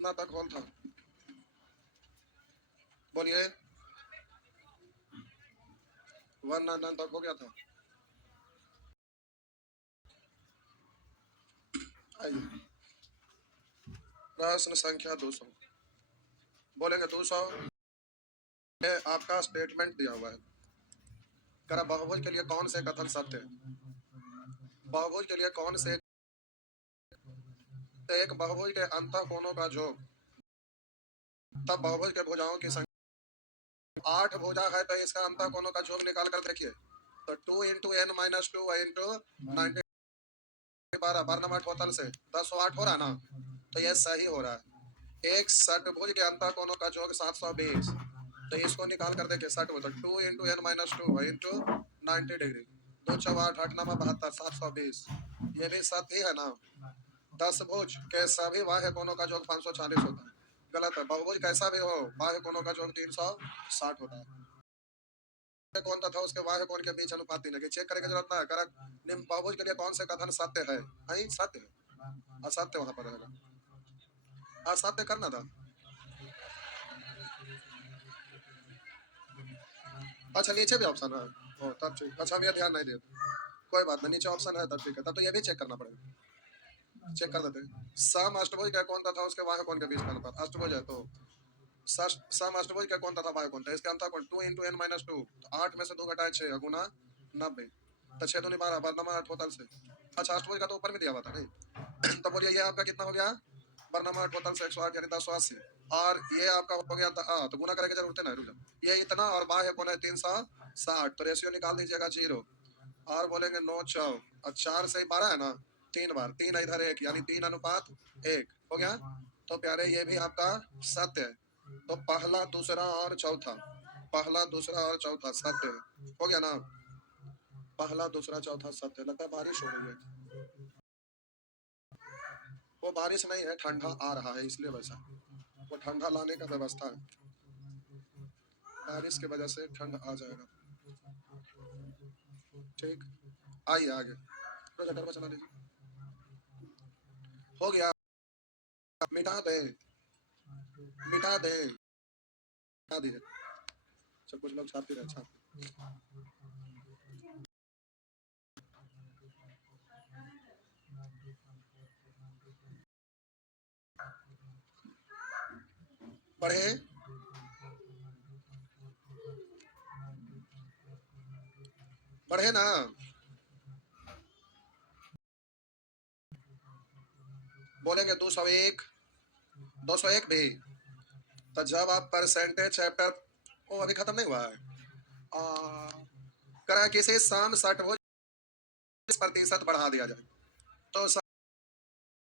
कितना तक हॉल था? बोलिए। 199 तक हो गया था। आइए, प्रश्न संख्या 200। बोलेंगे 200 में आपका स्टेटमेंट दिया हुआ है। करा बहुभुज के लिए कौन से कथन सत्य है? बहुभुज के लिए कौन से एक बहुभुज के अंतः कोणों का योग तब बहुभुज के भुजाओं की संख्या 8 भुजा है तो इसका अंतः कोणों का योग निकाल कर देखिए। तो 2 into N minus 2 into 90 12 12 total से 1008 हो रहा ना, तो ये सही हो रहा है। एक षटभुज के अंतः कोणों का योग 720, तो इसको निकाल कर देखिए। षटभुज तो 2 into N minus 2 into 90 degree, 2 चौवाट 8 9 72 720, ये भी सत्य ही है ना। 10 भुज के सभी बाह्य कोणों का योग 540 होता है। गलत है। बहुभुज कैसा भी हो बाह्य कोणों का योग 360 होता है। कौन तथा उसके बाह्य कोण के बीच अनुपात 3 है। चेक करने की जरूरत ना है। करक निम्न बहुभुज के लिए कौन से कथन सत्य है? नहीं सत्य है, असत्य वहां पर रहेगा। असत्य करना था। अच्छा नीचे भी ऑप्शन है। ओ तब ठीक। अच्छा भैया ध्यान नहीं दिया, कोई बात नहीं, नीचे ऑप्शन है तब ठीक है। तब तो ये भी चेक करना पड़ेगा। चेक कर देते हैं। सम अष्टभुज का कौन तथा उसके बाह्य कोण के बीच का अनुपात। अष्टभुज है तो सम अष्टभुज का कौन तथा बाह्य कोण था। इसके अंतर कोण 2 इंटू एन माइनस 2, 8 में से 2 घटाए 6 गुना 90, तो 6 दूनी 12 12 8 टोटल से। अच्छा अष्टभुज का तो ऊपर में दिया हुआ था नहीं। तो बोलिए ये आपका कितना हो गया? बरनमा टोटल से 108 यानी 1080, और ये आपका हो गया तो गुना करने की जरूरत है ना। रुक जाओ, ये इतना और बाह्य कोण है 360, तो रेशियो निकाल दीजिएगा 0। और बोलेंगे 9 चौ और 4 से 12 है ना, 3 बार 3 इधर 1 यानी 3 अनुपात 1 हो गया। तो प्यारे ये भी आपका सत्य है। तो पहला दूसरा और चौथा, पहला दूसरा और चौथा सत्य हो गया ना। पहला दूसरा चौथा सत्य। लगता है बारिश हो रही है। वो बारिश नहीं है, ठंडा आ रहा है इसलिए वैसा। वो ठंडा लाने का व्यवस्था है, बारिश की वजह से ठंड आ जाएगा। ठीक, आइए आगे प्रोजेक्टर पर चला लीजिए। हो गया, मिटा दे, मिटा दे, मिटा दीजिए। सब कुछ लोग छापते रहे। अच्छा पढ़े, पढ़े ना। बोलेंगे 201, 201 भी। तो जब आप परसेंटेज चैप्टर, वो अभी खत्म नहीं हुआ है। करा किसी सम षटभुज प्रतिशत बढ़ा दिया जाए तो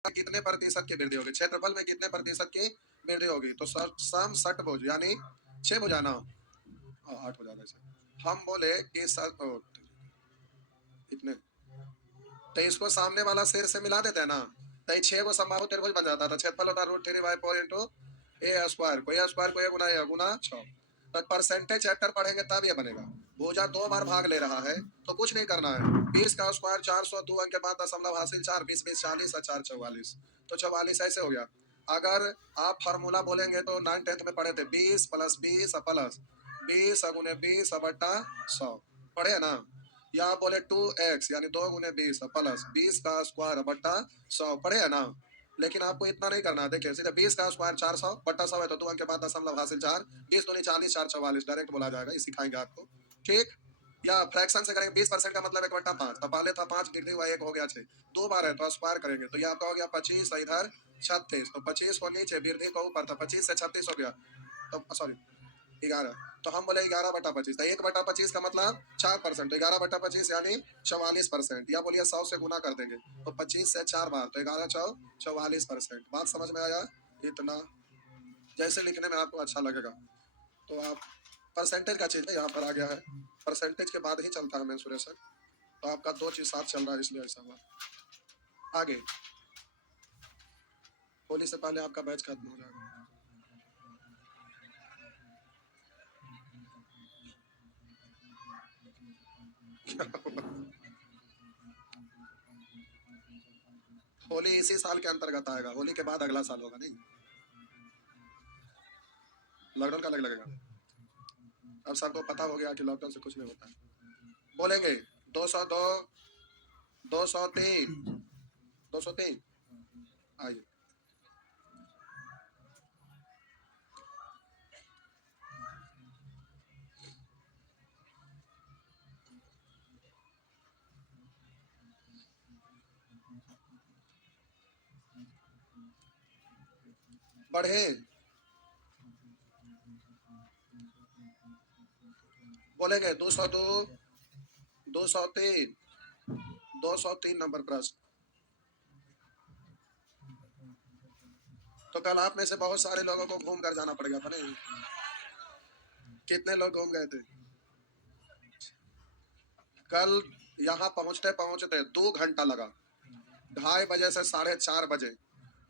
कितने प्रतिशत की वृद्धि होगी? क्षेत्रफल में कितने प्रतिशत की वृद्धि होगी? तो सम षटभुज यानी 6 भुजा ना, 8 हो जाएगा इसे। हम बोले कि इतने, तो इसको सामने वाला शेर से मिला देते हैं ना, तो 6 को समबाहु त्रिभुज बन जाता था। क्षेत्रफल होता √3/4 इंटू ए स्क्वायर को, ए स्क्वायर को ए गुना 6। तो परसेंटेज चैप्टर पढ़ेंगे तब ये बनेगा। भुजा 2 बार भाग ले रहा है तो कुछ नहीं करना है। 20 का स्क्वायर 400, 2 अंक के बाद दशमलव हासिल 4, 20 20 40 और 4 44, तो 44 ऐसे हो गया। अगर आप फार्मूला बोलेंगे तो 9 10th में पढ़े थे, 20 प्लस 20 प्लस 20 गुने 20 बट्टा 100 पढ़े है ना। या आप बोले 2x यानी 2 गुने 20 प्लस 20 का स्क्वायर बट्टा 100 पढ़े है ना। लेकिन आपको इतना नहीं करना है। देखिए सीधे 20 का स्क्वायर 400 बट्टा 100 है तो 2 अंक के बाद दशमलव हासिल 4, 20 दूनी 40 4 44 डायरेक्ट बोला जाएगा। ये सिखाएंगे आपको, ठीक। या फ्रैक्शन से करेंगे 20% का मतलब 1/5, तो पहले था 5 डिग्री हुआ 1 हो गया 6, 2 बार है तो स्क्वायर करेंगे तो ये आपका हो गया 25 इधर 36, तो 25 को नीचे वृद्धि को ऊपर, तो 25 से 36 हो गया, तो सॉरी 11। तो हम बोले 11/25, तो 1/25 का मतलब 4%, तो 11/25 यानी 44%। या बोलिए 100 से गुना कर देंगे तो 25 से 4 बार, तो 11 चौ 44%। बात समझ में आया? इतना जैसे लिखने में आपको अच्छा लगेगा। तो आप परसेंटेज का चीज यहाँ पर आ गया है, परसेंटेज के बाद ही चलता है मेंसुरेशन। तो आपका 2 चीज साथ चल रहा है इसलिए ऐसा हुआ। आगे होली से पहले आपका बैच खत्म हो जाएगा। होली इसी साल के अंतर्गत आएगा, होली के बाद अगला साल होगा नहीं। लॉकडाउन का अलग लगेगा। अब सबको पता हो गया कि लॉकडाउन से कुछ नहीं होता है। बोलेंगे 202, 203, 203। आइए, बढ़े। बोलेंगे 202, 203, 203 नंबर प्रश्न। तो कल आप में से बहुत सारे लोगों को घूम कर जाना पड़ गया था नहीं? कितने लोग घूम गए थे कल? यहाँ पहुंचते पहुंचते 2 घंटा लगा। 2:30 से 4:30 बजे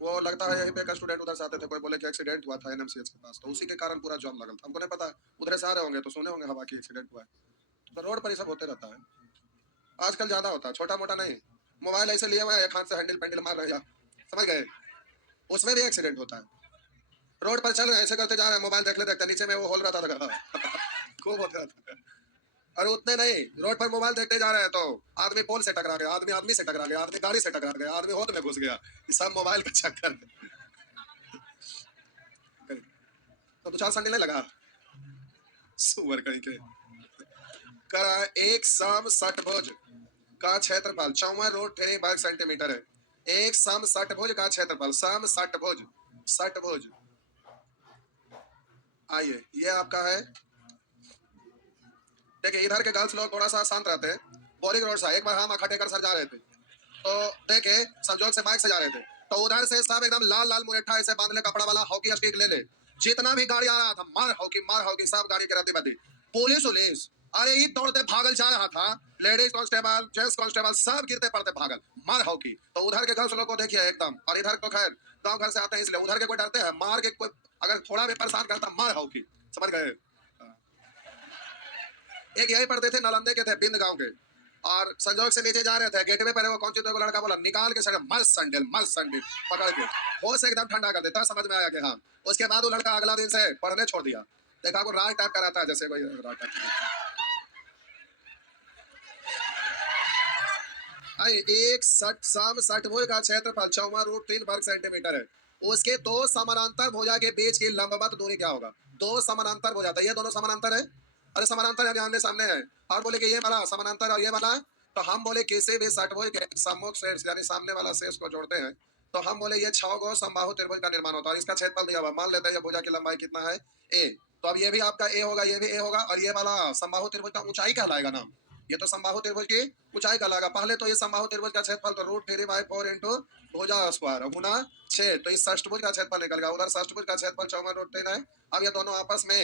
वो लगता है यहीं पे का स्टूडेंट उधर से आते थे, कोई बोले कि एक्सीडेंट हुआ था एनएमसीएच के पास, तो उसी के कारण पूरा जाम लगल था। हमको नहीं पता, उधर से आ रहे होंगे तो सुने होंगे हवा की एक्सीडेंट हुआ है। तो रोड पर ये सब होते रहता है, आजकल ज्यादा होता है, छोटा मोटा नहीं। मोबाइल ऐसे लिया हुआ है, एक हाथ से हैंडल पेंडल मार रहे हैं, समझ गए, उसमें भी एक्सीडेंट होता है। रोड पर चल रहे ऐसे करते जा रहे हैं, मोबाइल देख ले देखते नीचे में वो होल रहा था खूब होता था। और उतने नहीं, रोड पर मोबाइल देखते जा रहे हैं तो आदमी पोल से टकरा गया, आदमी आदमी से टकरा गया, आदमी गाड़ी से टकरा गया, आदमी होद में घुस गया। ये सब मोबाइल का चक्कर है। तो 2-4 संडे नहीं लगा सुअर कहीं के करा। एक सम षटभुज का क्षेत्रफल 54 √3 वर्ग सेंटीमीटर है। एक सम षटभुज का क्षेत्रफल, सम षटभुज, षटभुज। आइए, ये आपका है। देखिए इधर के गर्ल्स लोग थोड़ा सा शांत रहते हैं। बोरिंग रोड सा एक बार हम अखटेकर सर जा रहे थे, तो देखे संजोग से बाइक से जा रहे थे, तो उधर से सब एकदम लाल लाल मुरेठा ऐसे बांध ले, कपड़ा वाला हॉकी स्टिक ले ले, जितना भी गाड़ी आ रहा था मार हॉकी, सब गाड़ी के रद्दी बद्दी। पुलिस उलिस अरे ही दौड़ते भागल जा रहा था, लेडीज कांस्टेबल जेंट्स कांस्टेबल सब गिरते पड़ते भागल, मार हॉकी। तो उधर के गर्ल्स लोग को देखिए एकदम, और इधर को खैर गाँव घर से आते हैं इसलिए उधर के कोई डरते हैं, मार के कोई अगर थोड़ा भी परेशान करता मार हॉकी, समझ गए। एक यही पढ़ते थे, नालंदे के थे, बिंद गांव के, और संजोग से नीचे जा रहे थे, गेटवे पर वो कौन सी तो लड़का बोला निकाल के सर मस्त सैंडल पकड़ के होश एकदम ठंडा कर देता, समझ में आया कि हाँ। उसके बाद वो लड़का अगला दिन से पढ़ने छोड़ दिया। देखा को राज टाइप का रहता है, जैसे कोई राज टाइप। एक सम षटभुज का क्षेत्रफल 54 √3 वर्ग सेंटीमीटर है। उसके दो समानांतर भुजा के बीच की लंबवत दूरी क्या होगा? दो समानांतर भुजा, ये दोनों समानांतर है, अरे समानांतर यानी आमने सामने है, और बोले कि ये वाला समानांतर और ये वाला, तो हम बोले किसी भी षटभुज के सम्मुख शेष यानी सामने वाला शेष को जोड़ते हैं, तो हम बोले ये 6 गो समबाहु त्रिभुज का निर्माण होता है। और इसका क्षेत्रफल दिया हुआ, मान लेते हैं ये भुजा की लंबाई कितना है ए, तो अब ये भी आपका ए होगा, ये भी ए होगा, और ये वाला समबाहु त्रिभुज का ऊंचाई कहलाएगा ना, ये तो समबाहु त्रिभुज की ऊंचाई का लगा। पहले तो ये समबाहु त्रिभुज का क्षेत्रफल तो √3/4 इंटू भुजा स्क्वायर गुना 6, तो इस षष्टभुज का क्षेत्रफल निकल गया। उधर षष्टभुज का क्षेत्रफल 54 √3 है। अब ये दोनों आपस में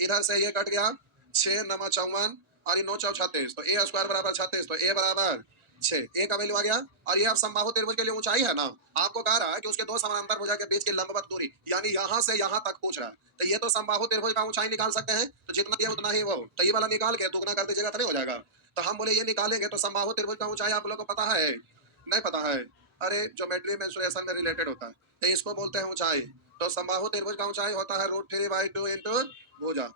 इधर से ये कट गया, 6 9 54 और 9 4 36, तो ए स्क्वायर बराबर 36, तो ए बराबर 6, ए का वैल्यू आ गया। और ये अब समबाहु त्रिभुज के लिए ऊंचाई है ना, आपको कह रहा है कि उसके दो समानांतर भुजा के बीच की लंबवत दूरी, यानी यहां से यहां तक पूछ रहा है, तो ये तो समबाहु त्रिभुज का ऊंचाई निकाल सकते हैं, तो जितना दिया उतना ही वो, तो ये वाला निकाल के दुगना कर दीजिएगा तो नहीं हो जाएगा। तो हम बोले ये निकालेंगे, तो समबाहु त्रिभुज का ऊंचाई आप लोगों को पता है नहीं पता है? अरे ज्योमेट्री मेंसुरेशन में रिलेटेड होता है, तो इसको बोलते हैं ऊंचाई। तो समबाहु त्रिभुज का ऊंचाई होता है √3/2 इंटू भुजा,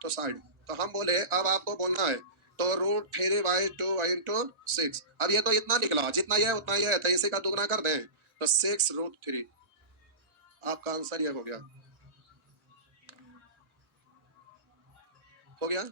तो साइड। तो हम बोले अब आपको बोलना है, तो √3/2 इंटू 6। अब ये तो इतना निकला, जितना ये उतना ये है, तो इसी का दुगना कर दें, तो 6√3। आपका आंसर ये हो गया, हो गया।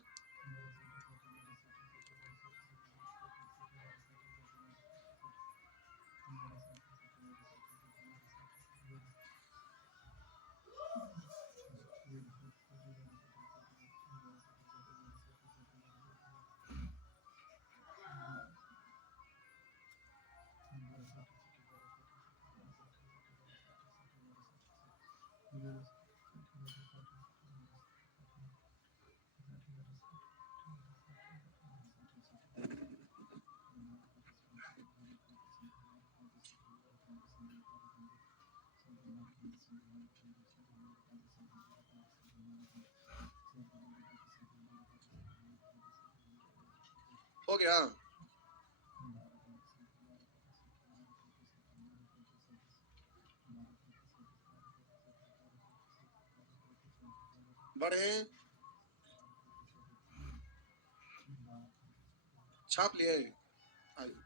हो गया। बढ़े, छाप लिए। आइए।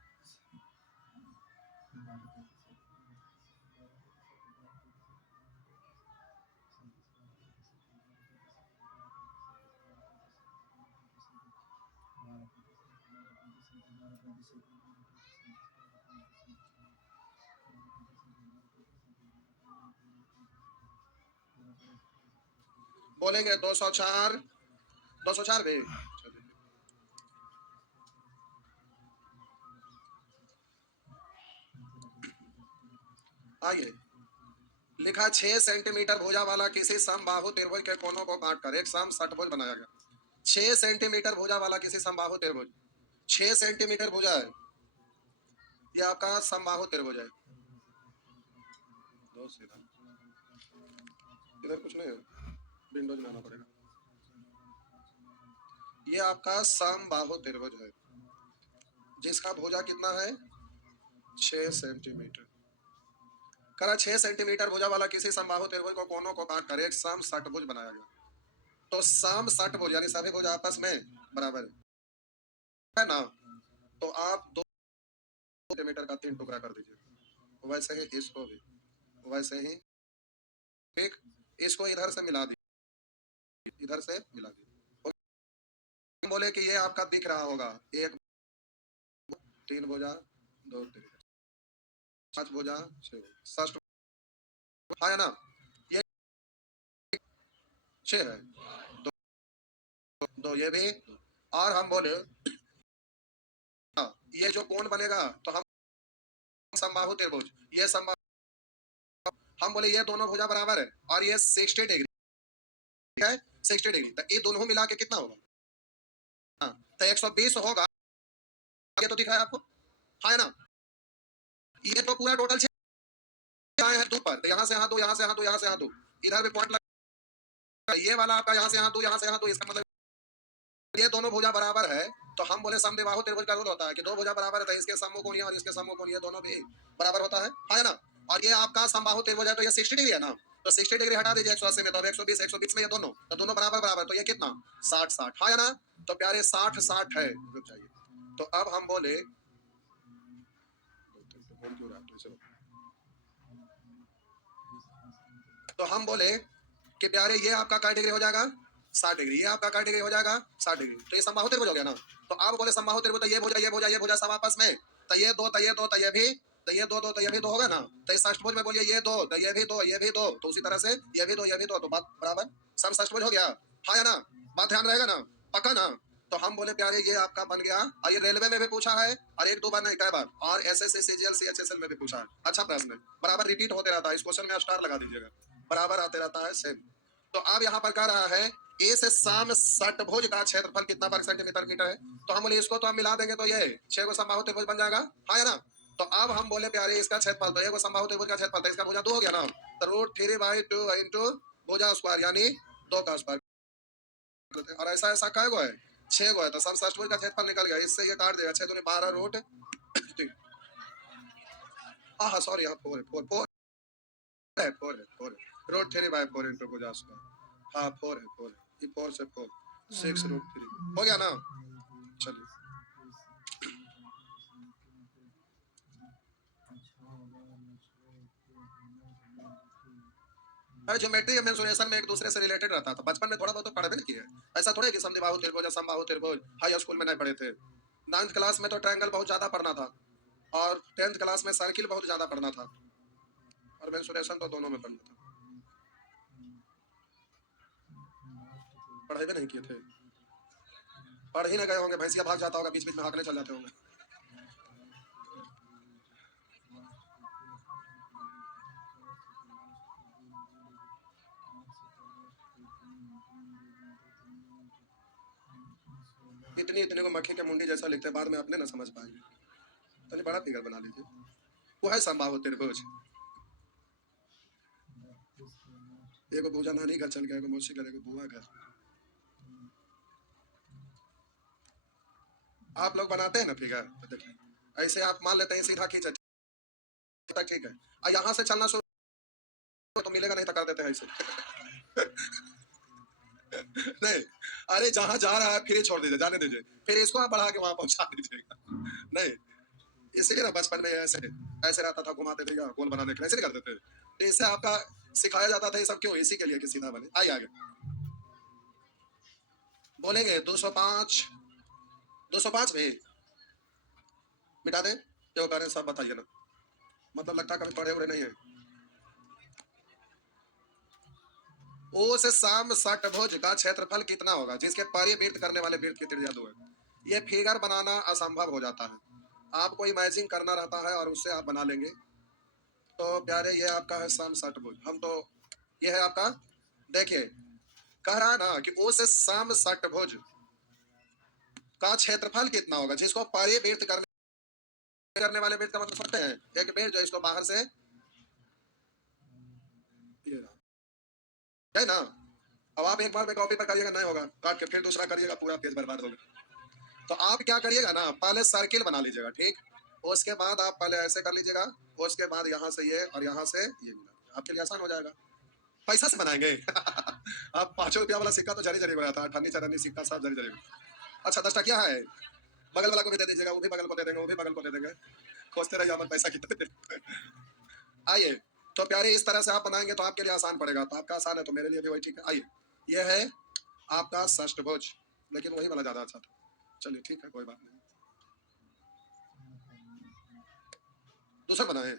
बोलेंगे 204, 204 भी। आइए, लिखा 6 सेंटीमीटर भुजा वाला किसी समबाहु त्रिभुज के कोनों को काटकर एक सम षटभुज बनाया गया। 6 सेंटीमीटर भुजा वाला किसी समबाहु त्रिभुज, 6 सेंटीमीटर भुजा है, ये आपका समबाहु त्रिभुज है। दो सीधा, इधर कुछ नहीं है, विंडोज में आना पड़ेगा। ये आपका समबाहु त्रिभुज है जिसका भुजा कितना है, 6 सेंटीमीटर। करा 6 सेंटीमीटर भुजा वाला किसी समबाहु त्रिभुज को कोनों को काटकर एक सम षटभुज बनाया गया। तो सम षटभुज यानी सभी भुज आपस में बराबर है ना, तो आप 2 सेंटीमीटर का 3 टुकड़ा कर दीजिए। वैसे ही इसको भी, वैसे ही ठीक, इसको इधर से मिला दी, इधर से मिला दी। बोले कि ये आपका दिख रहा होगा, 1 3 भुजा 2 3 5 भुजा 6 षष्ठ है ना, ये 6 है, 2 ये भी। और हम बोले ये जो कोण बनेगा तो हम समबाहु त्रिभुज, ये समबाहु, हम बोले ये दोनों भुजा बराबर है और ये 60 डिग्री है, 60 डिग्री, तो ये दोनों मिला के कितना होगा, हाँ, तो 120 होगा। ये तो दिख रहा है आपको, है ना, ये तो पूरा टोटल 6 है 2 पर, तो यहाँ से यहाँ 2, यहाँ से यहाँ 2, यहाँ से यहाँ 2, इधर भी पॉइंट लगा, ये वाला आपका यहाँ से यहाँ 2, यहाँ से यहाँ 2, इसका मतलब ये दोनों भुजा बराबर है। तो हम बोले समद्विबाहु त्रिभुज का रूल होता है कि 2 भुजा बराबर है तो इसके समकोणीय और इसके समकोणीय दोनों भी बराबर होता है ना। और ये आपका समबाहु त्रिभुज है तो ये 60 डिग्री है ना, तो 60 डिग्री हटा दीजिए 180 में, तो 120 120 में ये दोनों, तो दोनों बराबर बराबर, तो ये कितना 60 60 है ना, तो प्यारे 60 60 है। रुक जाइए, तो अब हम बोले तो हम बोले कि प्यारे ये आपका क्या डिग्री हो जाएगा, 60 डिग्री, ये आपका क्या डिग्री हो जाएगा 60 डिग्री, तो ये समबाहु त्रिभुज हो गया ना। तो आप बोले समबाहु त्रिभुज, तो ये भुजा ये भुजा ये भुजा सब आपस में, तो ये 2 तो ये 2 तो ये भी, तो ये 2 2 तो ये भी 2 होगा ना, तो इस षष्ठभुज में बोलिए ये 2 तो ये भी 2 ये भी 2, तो उसी तरह से ये भी 2 ये भी 2, तो बात बराबर सम षष्ठभुज हो गया, है ना, बात ध्यान रहेगा ना, पक्का ना। तो हम बोले प्यारे ये आपका बन गया, और ये रेलवे में भी पूछा है और 1 2 बार नहीं कई बार, और एसएससी सीजीएल सीएचएसएल में भी पूछा है। अच्छा प्रश्न है, बराबर रिपीट होते रहता है, इस क्वेश्चन में स्टार लगा दीजिएगा, बराबर आते रहता है सेम। तो अब यहाँ पर कह रहा है ए से सम षटभुज का क्षेत्रफल कितना वर्ग सेंटीमीटर मीटर है, तो हम बोले इसको तो हम मिला देंगे तो ये 6 को समबाहु त्रिभुज बन जाएगा, है ना। तो अब हम बोले प्यारे इसका क्षेत्रफल, तो एक समबाहु त्रिभुज का क्षेत्रफल, तो इसका भुजा 2 हो गया ना, तो √3/2 इंटू भुजा स्क्वायर यानी 2 का स्क्वायर, और ऐसा ऐसा कै गो है 6 गो है, तो सम षटभुज का क्षेत्रफल निकल गया, इससे ये काट देगा 6 दूनी 12 रूट, हाँ सॉरी यहाँ 4 है, 4 4 है, 4 है, 4 है, √3/4 इंटू भुजा स्क्वायर, हाँ 4 है, 4 है, ये 4 से 4 6√3 हो गया ना। चलिए अरे ज्योमेट्री मेंसुरेशन में एक दूसरे से रिलेटेड रहता था, बचपन में थोड़ा बहुत तो पढ़े भी नहीं किए, ऐसा थोड़ा है कि समद्विबाहु त्रिभुज समबाहु त्रिभुज हाई स्कूल में नहीं पढ़े थे। 9th क्लास में तो ट्रायंगल बहुत ज्यादा पढ़ना था और 10th क्लास में सर्किल बहुत ज्यादा पढ़ना था, और मेंसुरेशन तो दोनों में पढ़ना था, पढ़ाई भी नहीं किए थे, पढ़ ही ना गए होंगे, भैंसिया भाग जाता होगा बीच बीच में, हाँकने चल जाते होंगे। इतनी इतने को मक्खी के मुंडी जैसा लिखते हैं, बाद में अपने ना समझ पाएंगे, तो बड़ा फिगर बना लीजिए, वो है समबाहु त्रिभुज। एगो भुजा नानी घर चल गया, एगो मौसी घर, एगो बुआ घर। आप लोग बनाते हैं ना फिगर, तो देखिए ऐसे आप मान लेते हैं सीधा खींचा तक, ठीक है, और यहाँ से चलना शुरू तो मिलेगा नहीं तो कर देते हैं ऐसे नहीं, अरे जहां जा रहा है फिर छोड़ दीजिए, जाने दीजिए, फिर इसको आप बढ़ा के वहां पहुंचा दीजिएगा। नहीं, इसीलिए ना बचपन में ऐसे ऐसे रहता था, घुमाते थे या गोल बनाने के लिए ऐसे नहीं करते थे, तो इससे आपका सिखाया जाता था ये सब क्यों, इसी के लिए कि सीधा बने। आइए आगे बोलेंगे 205, 205 भी मिटा दे, जो करें सब बताइए ना, मतलब लगता कभी पढ़े उड़े नहीं है। ओ से साम षटभुज का क्षेत्रफल कितना होगा जिसके परिवृत्त करने वाले वृत्त की त्रिज्या 2 है। ये फिगर बनाना असंभव हो जाता है, आपको इमेजिन करना रहता है और उससे आप बना लेंगे। तो प्यारे ये आपका है साम षटभुज, हम तो ये है आपका, देखिए कह रहा है ना कि ओ से साम षटभुज का क्षेत्रफल कितना होगा जिसको परिवृत्त करने वाले वृत्त का मतलब समझते हैं, एक वृत्त जो इसको बाहर से ये रहा है ना। अब आप एक बार में कॉपी पर करिएगा नहीं होगा, काट के फिर दूसरा करिएगा, पूरा पेज बर्बाद होगा। तो आप क्या करिएगा ना, पहले सर्किल बना लीजिएगा, ठीक, उसके बाद आप पहले ऐसे कर लीजिएगा, उसके बाद यहाँ से ये और यहाँ से ये मिला, आपके लिए आसान हो जाएगा। पैसा से बनाएंगे आप 5 रुपया वाला सिक्का तो जरी जरी बनाया था, अठानी चरानी सिक्का सब जरी जरी। अच्छा 10 क्या है, बगल वाला को भी दे दीजिएगा, वो भी बगल को दे देंगे, वो भी बगल को दे देंगे, खोजते रहिए अपन पैसा कितने। आइए, तो प्यारे इस तरह से आप बनाएंगे तो आपके लिए आसान पड़ेगा, तो आपका आसान है तो मेरे लिए भी वही ठीक है। आइए, ये है आपका षष्ठभुज, लेकिन वही वाला ज्यादा अच्छा था। चलिए ठीक है, कोई बात नहीं, दूसरा बनाए।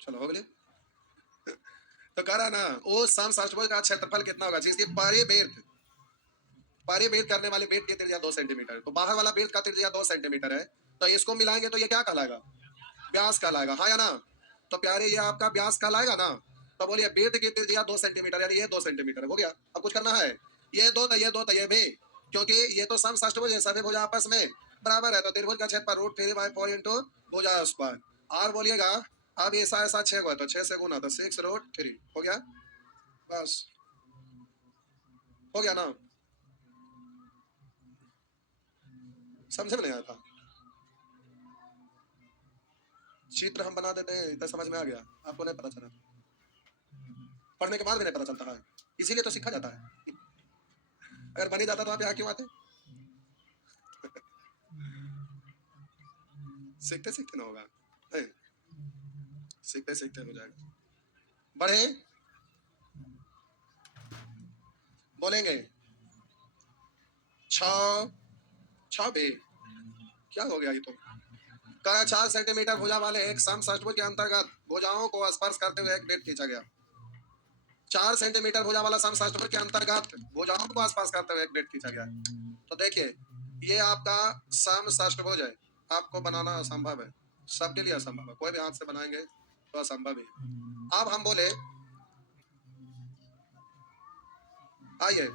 चलो हो गए। तो कह रहा ना वो सम षष्ठभुज का क्षेत्रफल कितना होगा जिसकी परिवृत्त करने वाले वृत्त की त्रिज्या 2 सेंटीमीटर है। तो बाहर वाला वृत्त का त्रिज्या 2 सेंटीमीटर है, तो इसको मिलाएंगे तो ये क्या कहलाएगा, व्यास कहलाएगा, हाँ या ना। तो प्यारे ये आपका व्यास कहलाएगा ना। तो बोलिए वृत्त की त्रिज्या 2 सेंटीमीटर, यानी ये 2 सेंटीमीटर हो गया। अब कुछ करना है, ये दो तो ये दो तो ये भी, क्योंकि ये तो सम षष्ठभुज है, सभी भुजा आपस में बराबर है, तो त्रिभुज का क्षेत्रफल √3/4 इंटू भुजा स्क्वायर। और बोलिएगा अब ऐसा ऐसा 6 को है तो 6 से गुना तो 6√3 हो गया, बस हो गया ना। समझ में नहीं आया था, चित्र हम बना देते हैं तो समझ में आ गया, आपको नहीं पता चला, पढ़ने के बाद भी नहीं पता चलता है, इसीलिए तो सीखा जाता है। अगर बनी जाता तो आप यहाँ क्यों आते, सीखते सीखते ना होगा, सीखते सीखते हो जाएगा। बढ़े बोलेंगे 6 बे, क्या हो गया ये तो, करा 4 सेंटीमीटर भुजा वाले एक सम षष्ठभुज के अंतर्गत भुजाओं को स्पर्श करते हुए एक वृत्त खींचा गया। 4 सेंटीमीटर भुजा वाला सम षष्ठभुज के अंतर्गत भुजाओं को स्पर्श करते हुए एक वृत्त खींचा गया। तो देखिए ये आपका सम षष्ठभुज है, आपको बनाना असंभव है, सबके लिए असंभव है, कोई भी हाथ से बनाएंगे तो असंभव ही है। अब हम बोले आइए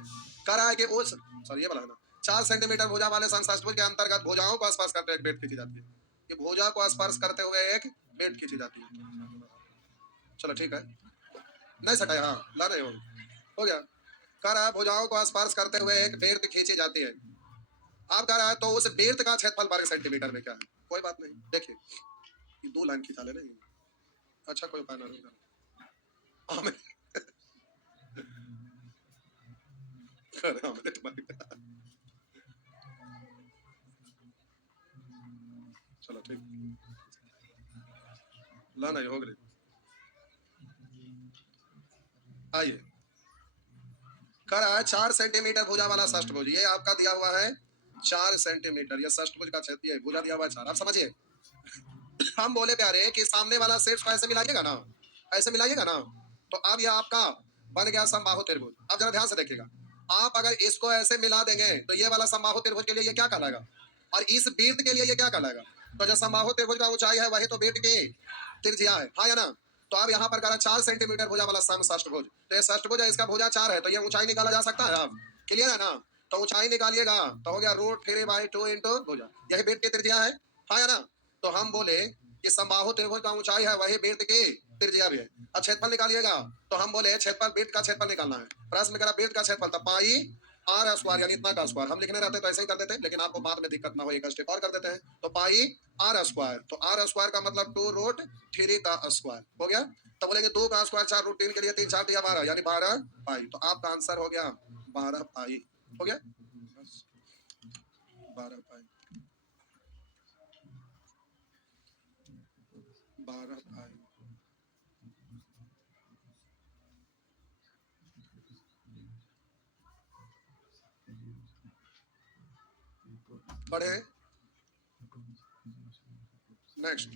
कह रहा है कि उस सर ये वाला है ना, 4 सेंटीमीटर भुजा वाले सम षष्ठभुज के अंतर्गत भुजाओं को स्पर्श करते हुए एक वृत्त खींची जाती है। ये भुजा को स्पर्श करते हुए एक वृत्त खींची जाती है। चलो ठीक है, नहीं सटाया, हाँ ला नहीं हो गया। कह रहा है भुजाओं को स्पर्श करते हुए एक वृत्त खींची जाती है। आप कह रहा है तो उस वृत्त का क्षेत्रफल वर्ग सेंटीमीटर में क्या है, कोई बात नहीं, देखिए ये 2 लाइन खींचा लेना, अच्छा कोई उपाय नहीं चलो ठीक, ला नहीं हो गई। आइए कह रहा है 4 सेंटीमीटर भुजा वाला षष्ठभुज, ये आपका दिया हुआ है 4 सेंटीमीटर, ये षष्ठभुज का क्षेत्र, ये भुजा दिया हुआ है 4, आप समझिए। हम बोले प्यारे कि सामने वाला शीर्ष को ऐसे मिलाइएगा ना, ऐसे मिलाइएगा ना, तो अब यह आपका बन गया समबाहु त्रिभुज। अब जरा ध्यान से देखिएगा, आप अगर इसको ऐसे मिला देंगे तो ये वाला समबाहु त्रिभुज के लिए ये क्या कहलाएगा, और इस वृत्त के लिए ये क्या कहलाएगा। तो जो समबाहु त्रिभुज का ऊंचाई है वही तो वृत्त की त्रिज्या है, हाँ या ना। तो अब यहाँ पर करा 4 सेंटीमीटर भुजा वाला सम षष्ठभुज, तो ये षष्ठभुज है, इसका भुजा 4 है, तो ये ऊंचाई निकाला जा सकता है, आप क्लियर है ना। तो ऊंचाई निकालिएगा तो हो गया √3/2 इंटू भुजा, यही वृत्त की त्रिज्या है, हाँ या ना। तो हम बोले कि समबाहु त्रिभुज का ऊंचाई है वही वृत्त की त्रिज्या भी है। अब क्षेत्रफल निकालिएगा, तो हम बोले क्षेत्रफल वृत्त का क्षेत्रफल निकालना है, प्रश्न करा वृत्त का क्षेत्रफल, तो पाई आर स्क्वायर यानी इतना का स्क्वायर, हम लिखने रहते तो ऐसे ही कर देते, लेकिन आपको बाद में दिक्कत ना हो एक स्टेप और कर देते हैं, तो पाई आर स्क्वायर, तो आर स्क्वायर का मतलब 2√3 का स्क्वायर हो गया। तो बोलेंगे 2 का स्क्वायर 4 रूट 3 के लिए 3 4 दिया 12 यानी 12 पाई। तो आपका आंसर हो गया 12 पाई। हो गया 12 पाई 12 पाई। बढ़े नेक्स्ट।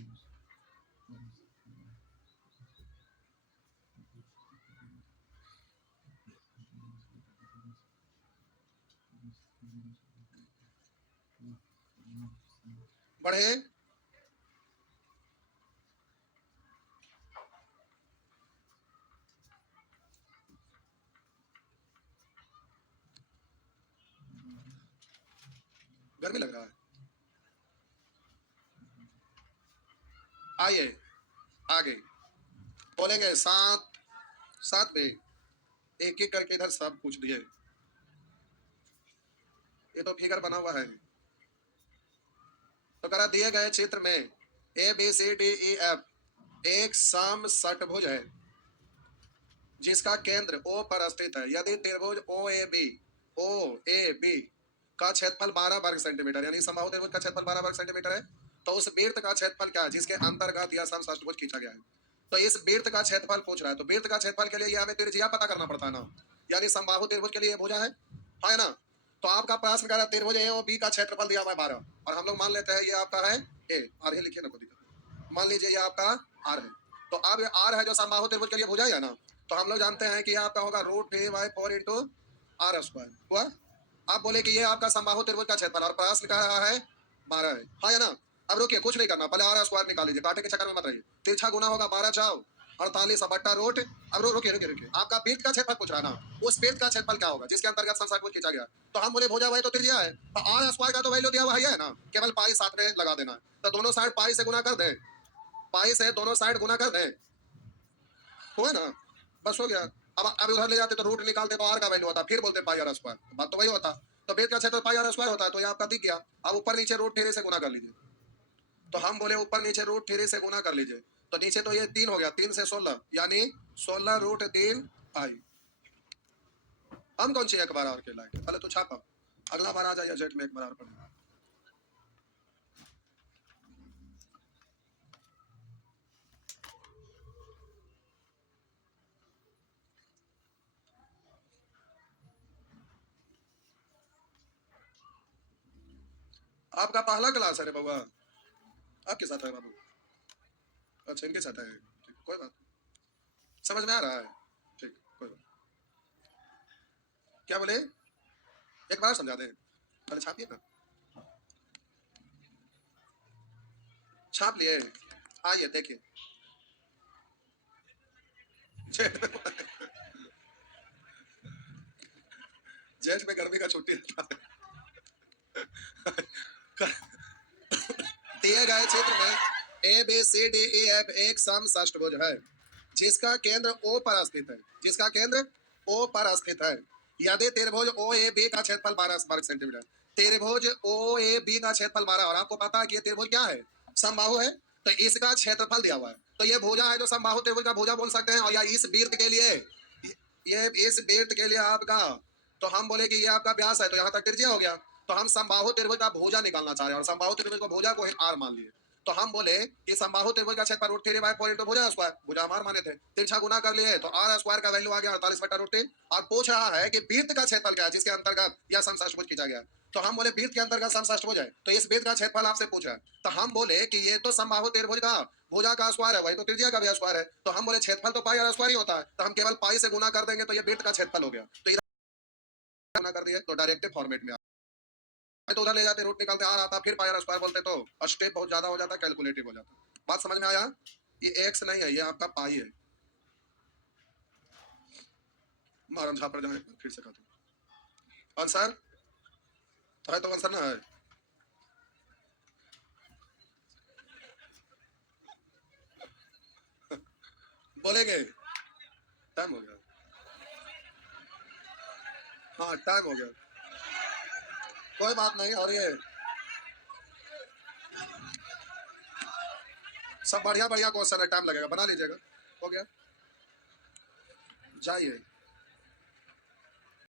बढ़े गर्मी लग रहा है। आइए आगे बोलेंगे 7 7 में एक एक करके इधर सब पूछ दिए। ये तो फिगर बना हुआ है। तो करा दिए गए चित्र में A B C D E F एक सम षटभुज है जिसका केंद्र O पर स्थित है। यदि त्रिभुज OAB का क्षेत्रफल 12 वर्ग सेंटीमीटर यानी समबाहु त्रिभुज का क्षेत्रफल 12 वर्ग सेंटीमीटर है तो उस वृत्त का क्षेत्रफल क्या है जिसके अंतर्गत यह समषष्टभुज खींचा गया है। तो इस वृत्त का क्षेत्रफल पूछ रहा है। तो वृत्त का क्षेत्रफल के लिए हमें त्रिज्या पता करना पड़ता है ना, यानी समबाहु त्रिभुज के लिए भुजा है ना। तो आपका प्रश्न कह रहा है त्रिभुज AOB का क्षेत्रफल दिया हुआ है 12 और हम लोग मान लेते हैं ये आपका है A और ये लिखे ना, कोई दिक्कत। मान लीजिए ये आपका R है। तो अब ये R है जो समबाहु त्रिभुज के लिए भुजा है ना, तो हम लोग जानते हैं कि आपका होगा √3/4 इंटू R² हुआ। आप बोले कि ये आपका समबाहु त्रिभुज का क्षेत्रफल और प्रश्न कह रहा है 12 है, हाँ या ना। अब रुकिए कुछ नहीं करना, पहले R² निकाल लीजिए, कांटे के चक्कर में मत रहिए। तिरछा गुना होगा 12 जाओ 48 बट्टा रूट। अब रुकिए रुकिए रुकिए, आपका वृत्त का क्षेत्रफल पूछ रहा है ना, उस वृत्त का क्षेत्रफल क्या होगा जिसके अंतर्गत समषटभुज खींचा गया। तो हम बोले भुजा भाई तो त्रिज्या है, तो R² का तो वैल्यू दिया हुआ है ना, केवल पाई साथ में लगा देना है। तो दोनों साइड पाई से गुना कर दे, पाई से दोनों साइड गुना कर दे, हुआ ना, बस हो गया। अब उधर ले जाते तो रूट निकालते तो R का वैल्यू होता, फिर बोलते पाई R², बात तो वही होता। तो वृत्त का क्षेत्र पाई R² होता है, तो ये आपका दिख गया। अब ऊपर नीचे √3 से गुना कर लीजिए। तो हम बोले ऊपर नीचे √3 से गुना कर लीजिए, तो नीचे तो ये 3 हो गया, 3 से 16 यानी 16√3 पाई। हम कौन सी एक बार और के लायक है, पहले तो छापा, अगला बार आ जाइए जेट में एक बार और पढ़ेंगे। आपका पहला क्लास है रे बउआ, आपके साथ है बाबू? अच्छा इनके साथ है, ठीक, कोई बात नहीं। समझ में आ रहा है, ठीक कोई बात। क्या बोले, एक बार समझा दें, पहले छापिए ना। छाप लिए, आइए देखिए। जेठ में गर्मी का छुट्टी रहता है। दिए गए चित्र में ABCDEF एक समषष्टभुज है जिसका केंद्र O पर स्थित है, जिसका केंद्र O पर स्थित है। यदि त्रिभुज OAB का क्षेत्रफल 12 वर्ग सेंटीमीटर, त्रिभुज OAB का क्षेत्रफल 12 और आपको पता है कि ये त्रिभुज क्या है, समबाहु है, तो इसका क्षेत्रफल दिया हुआ है। तो ये भुजा है जो समबाहु त्रिभुज का भुजा बोल सकते हैं। और या इस वृत्त के लिए, ये इस वृत्त के लिए आपका, तो हम बोले कि ये आपका व्यास है, तो यहाँ तक त्रिज्या हो गया। तो हम समबाहु त्रिभुज का भुजा निकालना चाह रहे हैं और समबाहु त्रिभुज को भुजा को R मान लिए। तो हम बोले कि समबाहु त्रिभुज का क्षेत्रफल √3/4 इंटू भुजा स्क्वायर, भुजा हम R माने थे, तिरछा गुना कर लिए तो R² का वैल्यू आ गया 48/√3। और पूछ रहा है कि वृत्त का क्षेत्रफल क्या है जिसके अंतर्गत यह समषष्टभुज खींचा गया। तो हम बोले वृत्त के अंतर्गत समषष्टभुज है, तो इस वृत्त का क्षेत्रफल आपसे पूछ रहा है। तो हम बोले कि ये तो समबाहु त्रिभुज का भुजा का स्क्वायर है, वही तो त्रिज्या का भी स्क्वायर है। तो हम बोले क्षेत्रफल तो पाई R² ही होता है, तो हम केवल पाई से गुना कर देंगे तो ये वृत्त का क्षेत्रफल हो गया। तो इधर गुना कर दिए तो डायरेक्ट फॉर्मेट में तो उधर ले जाते रूट निकालते R आता, फिर पाई R² बोलते तो स्टेप बहुत ज्यादा हो जाता, कैलकुलेटिव हो जाता। बात समझ में आया? ये x नहीं है, ये आपका पाई है। मारम झापड़ जाए फिर से कहते आंसर तो आंसर ना है। बोलेंगे टाइम हो गया, हाँ टाइम हो गया, कोई बात नहीं। और ये सब बढ़िया बढ़िया क्वेश्चन है, टाइम लगेगा, बना लीजिएगा। हो गया, जाइए।